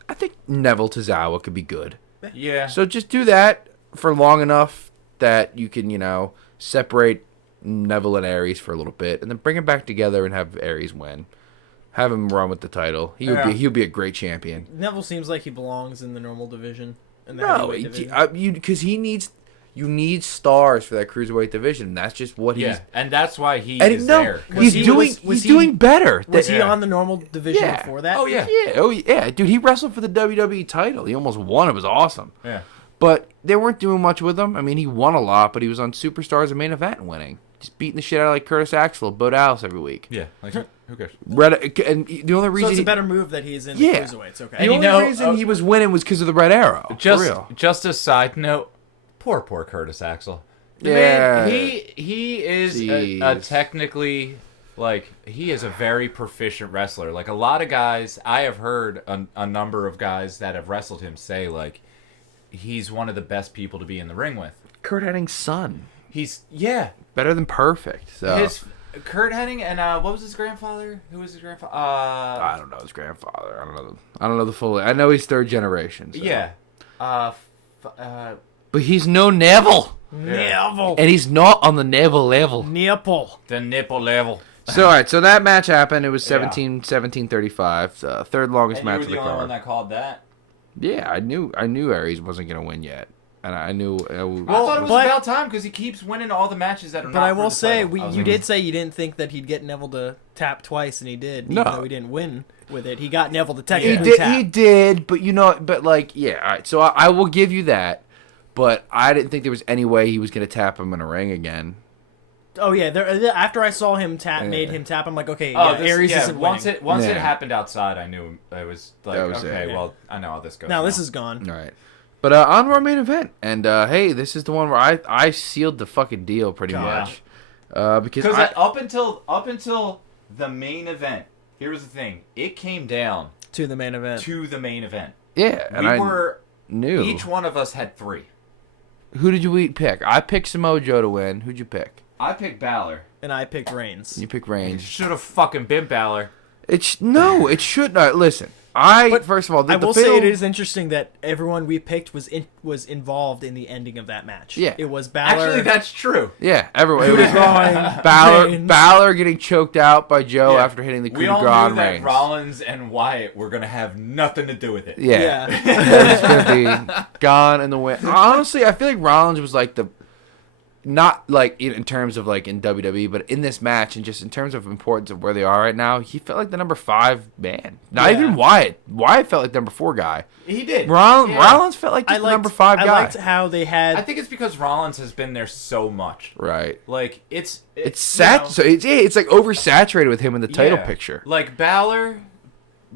I think Neville Tozawa could be good. Yeah. So just do that for long enough that you can, you know, separate Neville and Aries for a little bit, and then bring them back together and have Aries win. Have him run with the title. He'll be a great champion. Neville seems like he belongs in the normal division. In the No, heavyweight division. because you need stars for that cruiserweight division. That's just what he's. And that's why he And is no, there. he's doing better. Was he Yeah. on the normal division Yeah. before that? Oh yeah. Yeah, dude, he wrestled for the WWE title. He almost won. It was awesome. Yeah. But they weren't doing much with him. I mean, he won a lot, but he was on Superstars and Main Event winning. Just beating the shit out of like Curtis Axel, Bo Dallas every week. Yeah. Like, who cares? And the only reason So it's a better move that he's in Yeah. the cruiserweights. Okay. the And only you know, reason he was winning was because of the Red Arrow. For real. Just a side note. Poor Curtis Axel. The Yeah. man, he is a Jeez. technically like he is a very proficient wrestler. Like a lot of guys, I have heard a number of guys that have wrestled him say like he's one of the best people to be in the ring with. Kurt Hennig's son. He's Better than perfect. So his Kurt Hennig and what was his grandfather? Who was his grandfather? I don't know his grandfather. I don't know the full. I know he's third generation. So. Yeah. But he's no Neville, Neville. and he's not on the Neville level. Nipple. The nipple level. So all right, so that match happened. It was Yeah. 17-35, third longest And match you were of the the only one card. that called that. Yeah, I knew Aries wasn't gonna win yet, and I knew. I thought it was but- about time because he keeps winning all the matches that are. But not I for will the say, title. I was you like, did say you didn't think that he'd get Neville to tap twice, and he did. No. Even though he didn't win with it, he got Neville to he technically did. He tap. did, but like, yeah. All right, so I will give you that, but I didn't think there was any way he was gonna tap him in a ring again. Oh yeah, after I saw him tap, Yeah. made him tap. I'm like, okay, Oh, yeah, Aries isn't once winning. it Yeah. happened outside, I knew it was like That was okay, it. well I know how this goes. Now this is gone. All right. But on our main event, and hey, this is the one where I sealed the fucking deal pretty God. much, because because I, up until the main event, here's the thing: it came down To the main event. to the main event. yeah, and We I were knew. each one of us had 3. Who did you pick? I picked Samoa Joe to win. Who'd you pick? I picked Balor. And I picked Reigns. You picked Reigns. Should have fucking been Balor. No, it should not. Listen, first of all, I the will fatal- say it is interesting that everyone we picked was involved in the ending of that match. Yeah. It was Balor. Actually, that's true. Yeah, everyone. It was drawing Reigns. Balor getting choked out by Joe Yeah. after hitting the coup We de all grace knew on that Reigns. Rollins and Wyatt were gonna have nothing to do with it. Yeah, Yeah. It was gonna be gone in the wind. Honestly, I feel like Rollins was like not like in terms of like in WWE, but in this match and just in terms of importance of where they are right now, he felt like the number 5 man. Not Yeah. even Wyatt. Wyatt felt like number 4 guy. He did. Rollins felt like just the number 5 I guy. liked how they had. I think it's because Rollins has been there so much. Right. Like it's So it's like oversaturated with him in the title yeah. picture. Like Balor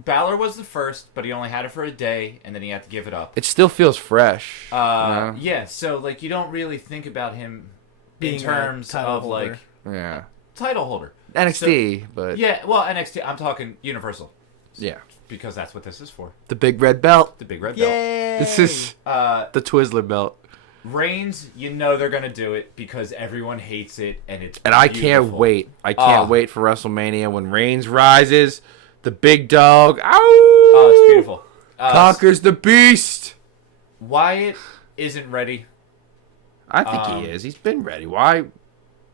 was the first, but he only had it for a day, and then he had to give it up. It still feels fresh. you know? Yeah. So like you don't really think about him in Being a terms title of holder. like Yeah. title holder. NXT, but Yeah. Well, NXT. I'm talking Universal yeah. because that's what this is for. The big red belt. The big red belt. Yay! This is the Twizzler belt. Reigns, you know they're gonna do it because everyone hates it, and it's And I can't beautiful. wait. I can't Oh. wait for WrestleMania when Reigns rises, the big dog, Oh, it's beautiful. conquers the beast. Wyatt isn't ready. I think he is. He's been ready. Why?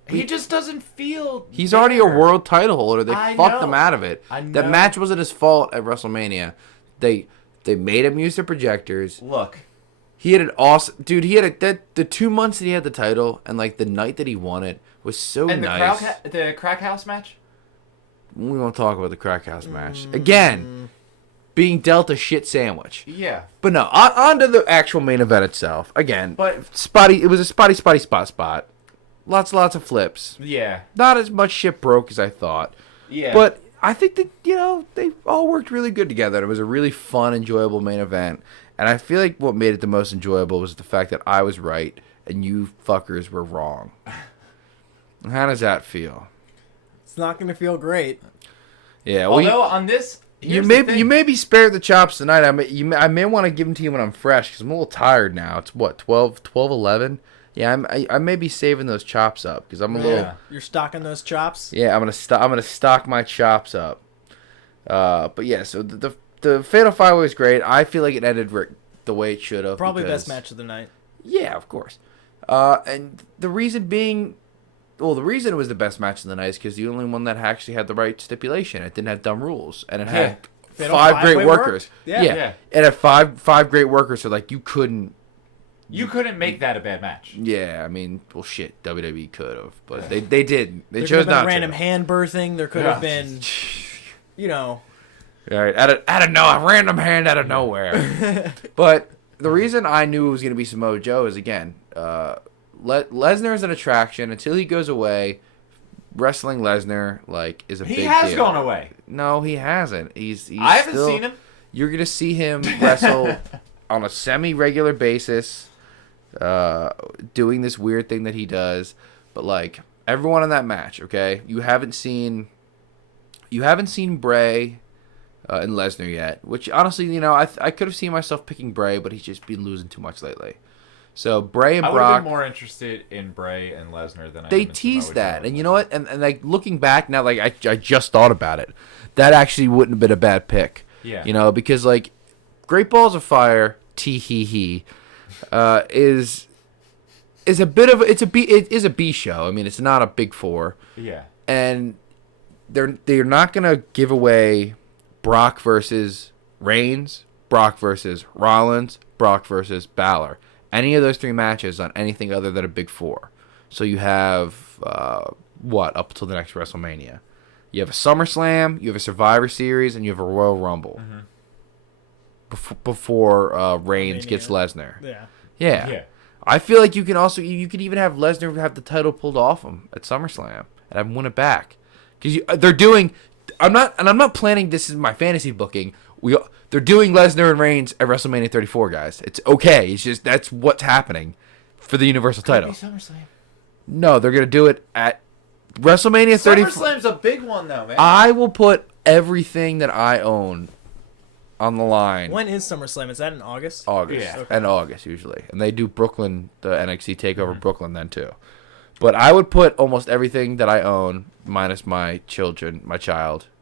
He just doesn't feel. He's already a there. world title holder. They I fucked know. him out of it. I That know. match wasn't his fault at WrestleMania. They made him use the projectors. Look, He had an awesome dude. He had the 2 months that he had the title and like the night that he won it was so and nice. the crack house match. We won't talk about the crack house match again. Being dealt a shit sandwich. Yeah, But no, on to the actual main event itself. Again, But- spotty. It was a spotty spot. Lots of flips. yeah, Not as much shit broke as I thought. yeah. But I think that, they all worked really good together. It was a really fun, enjoyable main event. And I feel like what made it the most enjoyable was the fact that I was right and you fuckers were wrong. How does that feel? It's not going to feel great. Yeah, although on this, you here's may the thing. you may be spared the chops tonight. I may want to give them to you when I'm fresh because I'm a little tired now. It's what 12, 11? Yeah, I may be saving those chops up because I'm a little. You're stocking those chops. Yeah, I'm gonna stock my chops up. But yeah, so the Fatal 5-Way was great. I feel like it ended the way it should have. Probably best match of the night. Yeah, of course. And the reason being, well, the reason it was the best match of the night is because the only one that actually had the right stipulation. It didn't have dumb rules, and it had Fatal 5 great 5-Way workers. Yeah. It had five great workers. So like you couldn't make that a bad match. Yeah, I mean, well, shit, WWE could have, but they didn't. They There chose could have not been random to. hand birthing. There could have been, All right, out of nowhere, a random hand out of nowhere. But the reason I knew it was going to be Samoa Joe is again, Lesnar is an attraction until he goes away. Wrestling Lesnar is a big deal. He has gone away. No, he hasn't. He's I haven't still, seen him. You're going to see him wrestle on a semi-regular basis. Doing this weird thing that he does, but everyone in that match, okay, you haven't seen Bray and Lesnar yet, which honestly, I could have seen myself picking Bray, but he's just been losing too much lately. So Bray and I would Brock, have been more interested in Bray and Lesnar than they teased that, and you know what? And looking back now, I just thought about it. That actually wouldn't have been a bad pick. Yeah. Because Great Balls of Fire, tee hee hee. Is a bit of it is a B show. I mean, it's not a big four. Yeah. And they're not gonna give away Brock versus Reigns, Brock versus Rollins, Brock versus Balor. Any of those 3 matches on anything other than a big four. So you have up until the next WrestleMania. You have a SummerSlam, you have a Survivor Series, and you have a Royal Rumble. Mm-hmm. Before Reigns gets Lesnar. Yeah. I feel like you could even have Lesnar have the title pulled off him at SummerSlam and have him win it back because they're doing. I'm not planning this is my fantasy booking. They're doing Lesnar and Reigns at WrestleMania 34, guys. It's okay. It's just that's what's happening for the Universal title. SummerSlam. No, they're gonna do it at WrestleMania 34. SummerSlam's a big one though, man. I will put everything that I own on the line. When is SummerSlam? Is that in August? August. Yeah. Okay. And August usually. And they do Brooklyn, the NXT TakeOver Brooklyn then too. But I would put almost everything that I own, minus my child,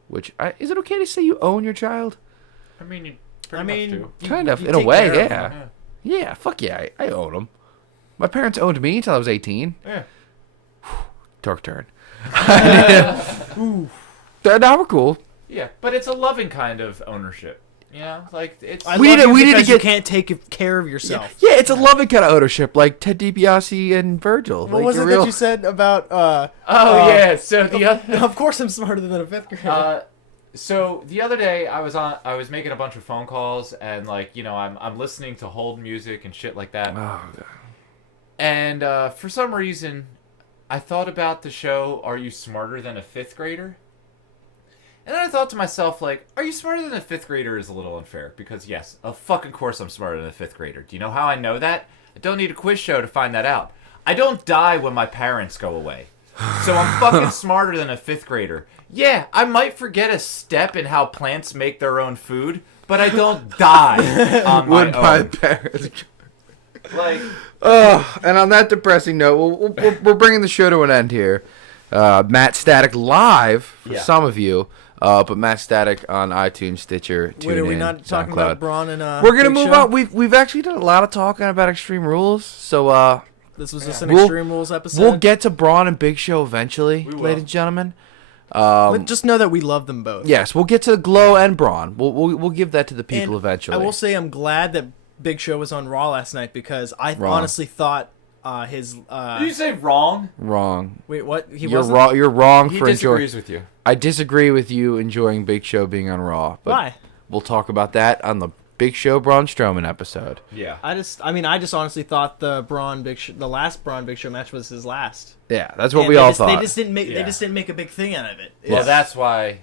which is it okay to say you own your child? I mean, you pretty much do. Kind of, you in a take way, care of yeah. them. Yeah, fuck yeah, I own them. My parents owned me until I was 18. Yeah. Dark turn. Now we're cool. Yeah, but it's a loving kind of ownership. It's. I We love need to- you we need to because you get- can't take care of yourself. Yeah, it's a loving kind of ownership, like Ted DiBiase and Virgil. What was it that you said about? yeah. So the other. Of course, I'm smarter than a 5th grader. So the other day I was making a bunch of phone calls and I'm listening to hold music and shit like that. Oh, God. And for some reason, I thought about the show Are You Smarter Than a 5th Grader? And then I thought to myself, Are You Smarter Than a 5th Grader is a little unfair. Because yes, of fucking course I'm smarter than a 5th grader. Do you know how I know that? I don't need a quiz show to find that out. I don't die when my parents go away. So I'm fucking smarter than a 5th grader. Yeah, I might forget a step in how plants make their own food, but I don't die on my own. parents. Oh, and on that depressing note, we're bringing the show to an end here. MatStatic live for some of you, but MatStatic on iTunes, Stitcher, TuneIn, Wait, are we not talking SoundCloud. about Braun and We're gonna Big move Show? on. We've actually done a lot of talking about Extreme Rules, so This was just an We'll- Extreme Rules episode. we'll get to Braun and Big Show eventually, We will. ladies and gentlemen. But just know that we love them both. Yes, we'll get to Glow and Braun. We'll give that to the people And eventually. I will say I'm glad that Big Show was on Raw last night because I Wrong. honestly thought his. did you say wrong? Wrong. Wait, what? He You're wasn't? wrong. You're wrong He for enjoying. disagrees with you. I disagree with you enjoying Big Show being on Raw. But Why? We'll talk about that on the Big Show Braun Strowman episode. Yeah. I just honestly thought the last Braun Big Show match was his last. Yeah, that's what And we they all just, thought. They just didn't make. Yeah. They just didn't make a big thing out of it. Well, that's why.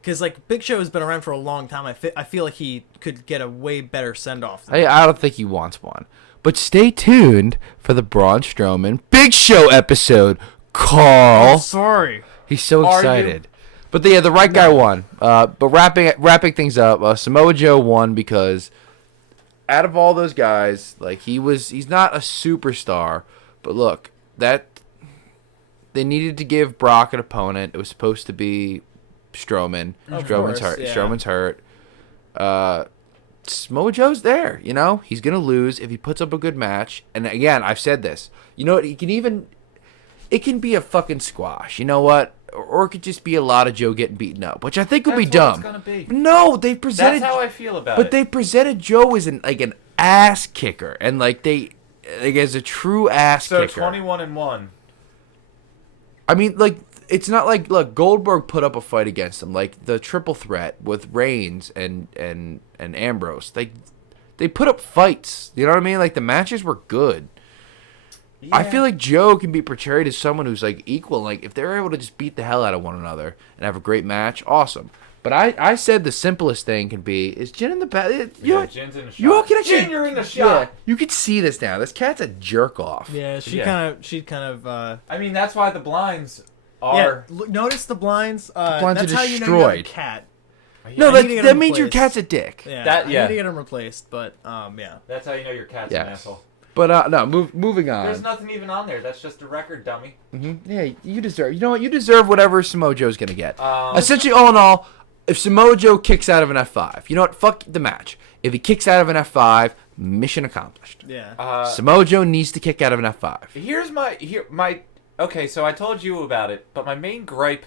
Because Big Show has been around for a long time. I feel like he could get a way better send off. I don't think he wants one. But stay tuned for the Braun Strowman Big Show episode. Carl, Sorry. he's so Are excited. But the right guy won. But wrapping things up, Samoa Joe won because out of all those guys, like he's not a superstar, but look, that they needed to give Brock an opponent. It was supposed to be Strowman. Of Strowman's course, hurt. yeah. Strowman's hurt. Samoa Joe's there. You know, he's gonna lose if he puts up a good match. And again, I've said this. You know what? It can be a fucking squash. You know what? Or it could just be a lot of Joe getting beaten up, which I think would be That's dumb. what it's gonna be. No, they presented. That's how I feel about But it. they presented Joe as an ass kicker, and like as a true ass So kicker. 21-1. I mean, like it's not like look, Goldberg put up a fight against him, like the triple threat with Reigns and Ambrose. They put up fights. You know what I mean? Like the matches were good. I feel like Joe can be portrayed as someone who's like equal. Like if they're able to just beat the hell out of one another and have a great match, awesome. But I said the simplest thing can be is Jin in the back. Jin's in the shot. You all can actually, Jin, you're in the shot. Yeah, you can see this now. This cat's a jerk off. Yeah, she kind of. I mean, that's why the blinds Yeah, are. look, notice the blinds. blinds that's are how you know you have a destroyed. cat. No, I need to get that him means your replaced. cat's a dick. Yeah, That- I yeah. need to get him replaced, but yeah. That's how you know your cat's an Yes. asshole. But no, moving There's on. nothing even on there. That's just a record, dummy. Yeah, you deserve. You know what? You deserve whatever Samoa Joe's gonna get. Um, Essentially, all in all, if Samoa Joe kicks out of an F5, you know what? Fuck the match. If he kicks out of an F5, mission accomplished. Yeah. Samoa Joe needs to kick out of an F5. Here's my. Okay, so I told you about it, but my main gripe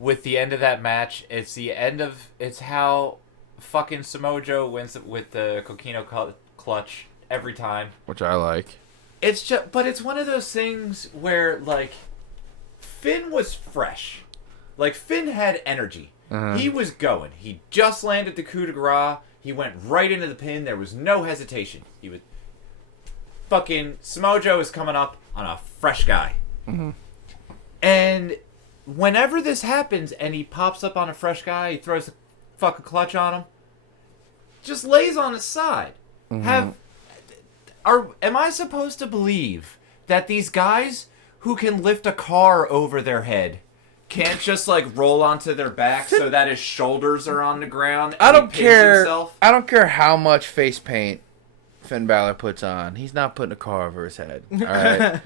with the end of that match, it's how fucking Samoa Joe wins with the Coquino clutch every time. Which I like. But it's one of those things where like Finn was fresh, like Finn had energy. He was going. He just landed the coup de grace. He went right into the pin. There was no hesitation. He was fucking Samoa Joe is coming up on a fresh guy, and whenever this happens and he pops up on a fresh guy, he throws the fucking clutch on him. Just lays on his side. Am I supposed to believe that these guys who can lift a car over their head can't just like roll onto their back so that his shoulders are on the ground? And I don't he pins care. himself? I don't care how much face paint Finn Balor puts on. He's not putting a car over his head. All right.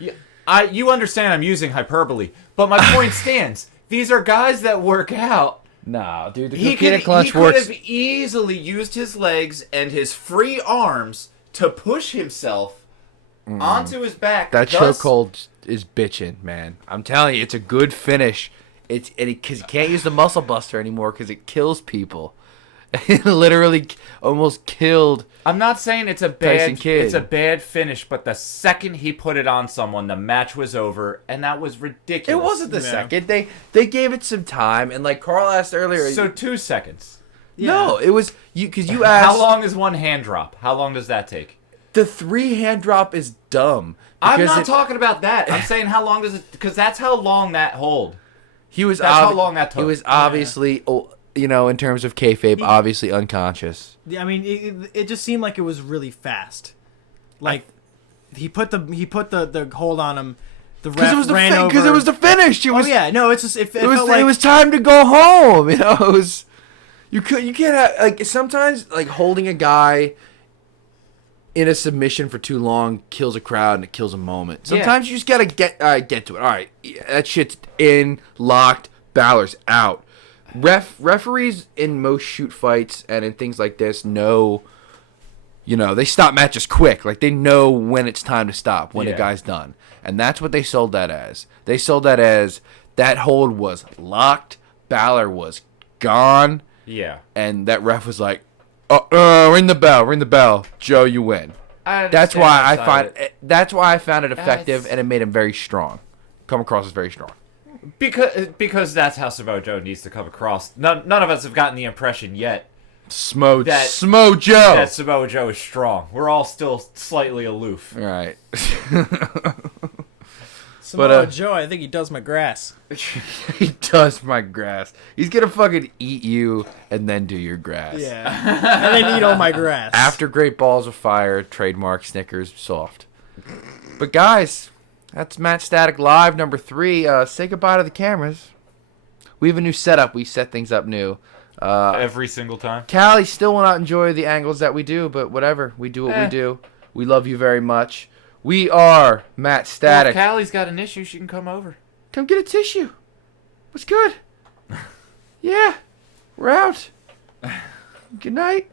You understand I'm using hyperbole, but my point stands. These are guys that work out. No, dude. The He Coquina could clutch works. have easily used his legs and his free arms to push himself onto his back. That thus- chokehold is bitching, man. I'm telling you, it's a good finish. Because you can't use the muscle buster anymore because it kills people. It literally almost killed. I'm not saying it's a Tyson bad Kidd. it's a bad finish, but the second he put it on someone, the match was over, and that was ridiculous. It wasn't the Yeah. second. They gave it some time, and like Carl asked earlier. So 2 seconds. No, it was you because you asked. How long is one hand drop? How long does that take? The 3-hand drop is dumb. I'm because not talking about that. I'm saying how long does it? Because that's how long that hold. He was That's how long that took. He was obviously, in terms of kayfabe, obviously unconscious. I mean, it just seemed like it was really fast. Like he put the hold on him. The ref ran over. Because it was the finish. It was. Oh yeah, no, it's just it It was. felt like, It was time to go home. You know, it was. You can't have, like, sometimes like holding a guy in a submission for too long kills a crowd and it kills a moment. Sometimes you just gotta get to it. All right, that shit's in, locked. Balor's out. Referees in most shoot fights and in things like this know. They stop matches quick. Like they know when it's time to stop, when a guy's done, and that's what they sold that as. They sold that as that hold was locked. Balor was gone. Yeah. And that ref was like, ring the bell. Joe, you win. That's why I found it effective, and it made him very strong. Come across as very strong. Because that's how Samoa Joe needs to come across. None of us have gotten the impression yet Smo Joe. that Samoa Joe is strong. We're all still slightly aloof. Right. Samoa Joe. I think he does my grass. He does my grass. He's gonna fucking eat you and then do your grass. Yeah, and then eat all my grass. After Great Balls of Fire, trademark Snickers soft. But guys, that's MatStatic Live number 3. Say goodbye to the cameras. We have a new setup. We set things up new. Every single time. Callie still will not enjoy the angles that we do, but whatever. We do what we do. We love you very much. We are Well, MatStatic. if Callie's got an issue, she can come over. Come get a tissue. What's good? Yeah. We're out. Good night.